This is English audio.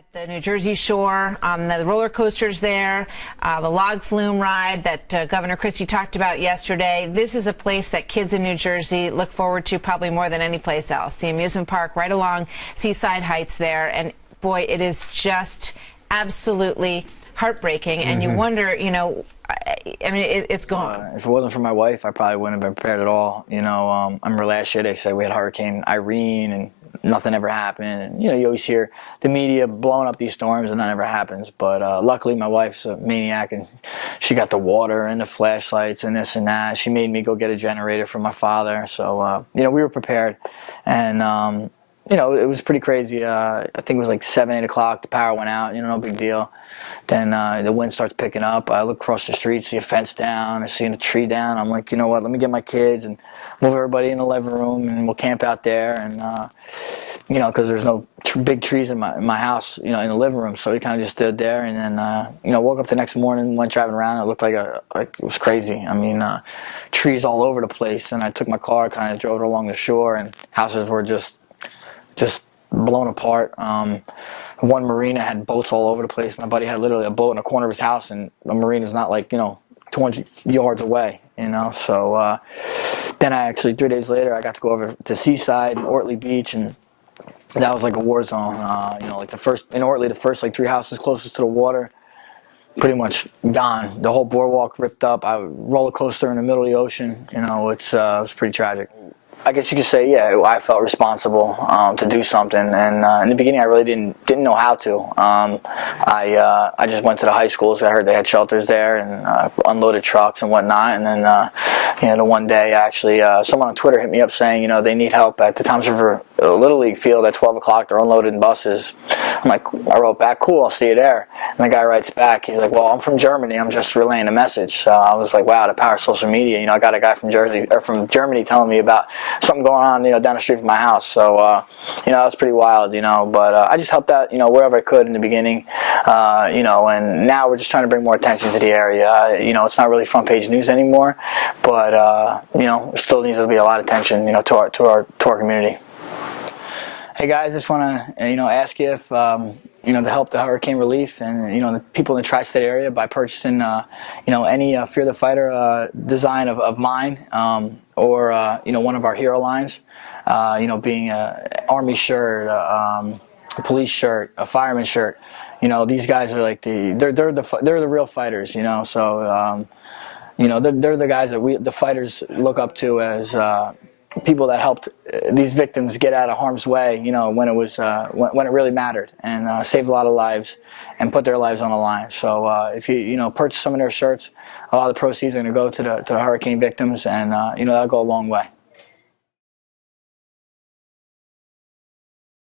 At the New Jersey shore, on the roller coasters there, the log flume ride that Governor Christie talked about yesterday. This is a place that kids in New Jersey look forward to probably more than any place else. The amusement park right along Seaside Heights there. And boy, it is just absolutely heartbreaking. And you wonder, you know, I mean, it's gone. If it wasn't for my wife, I probably wouldn't have been prepared at all. You know, I remember last year they said we had Hurricane Irene and nothing ever happened. And, you know, you always hear the media blowing up these storms and that never happens. But luckily my wife's a maniac and she got the water and the flashlights and this and that. She made me go get a generator for my father. So, you know, we were prepared. And, you know, it was pretty crazy. I think it was like 7, 8 o'clock. The power went out. You know, no big deal. Then the wind starts picking up. I look across the street, see a fence down, I see a tree down. I'm like, you know what? Let me get my kids and move everybody in the living room, and we'll camp out there. And you know, because there's no big trees in my house, you know, in the living room. So we kind of just stood there, and then you know, woke up the next morning, went driving around. It looked like it was crazy. I mean, trees all over the place. And I took my car, kind of drove it along the shore, and houses were just blown apart. One marina had boats all over the place. My buddy had literally a boat in the corner of his house, and the marina's not like, you know, 200 yards away, you know. So then I actually, 3 days later, I got to go over to Seaside, Ortley Beach, and that was like a war zone. You know, like in Ortley, the first like 3 houses closest to the water, pretty much gone. The whole boardwalk ripped up. I roller coaster in the middle of the ocean. You know, it was pretty tragic. I guess you could say, yeah, I felt responsible to do something, and in the beginning I really didn't know how to. I just went to the high schools. I heard they had shelters there and unloaded trucks and whatnot. And then you know, the one day actually someone on Twitter hit me up saying, you know, they need help at the Toms River Little League field at 12 o'clock. They're unloading buses. I'm like, I wrote back, cool, I'll see you there. And the guy writes back, he's like, well, I'm from Germany. I'm just relaying a message. So I was like, wow, the power of social media. You know, I got a guy from Germany telling me about something going on, you know, down the street from my house. So, you know, that was pretty wild, you know. But I just helped out, you know, wherever I could in the beginning, you know. And now we're just trying to bring more attention to the area. You know, it's not really front page news anymore, but you know, there still needs to be a lot of attention, you know, to our community. Hey guys, just want to, you know, ask you if you know, to help the hurricane relief and, you know, the people in the tri-state area by purchasing you know, any Fear the Fighter design of mine, or you know, one of our hero lines, you know, being a Army shirt, a police shirt, a fireman shirt. You know, these guys are like they're the real fighters, you know. So you know, they're the guys that the fighters look up to as people that helped these victims get out of harm's way, you know, when it was when it really mattered, and saved a lot of lives and put their lives on the line. So if you know, purchase some of their shirts, a lot of the proceeds are going to go to the hurricane victims, and you know, that'll go a long way.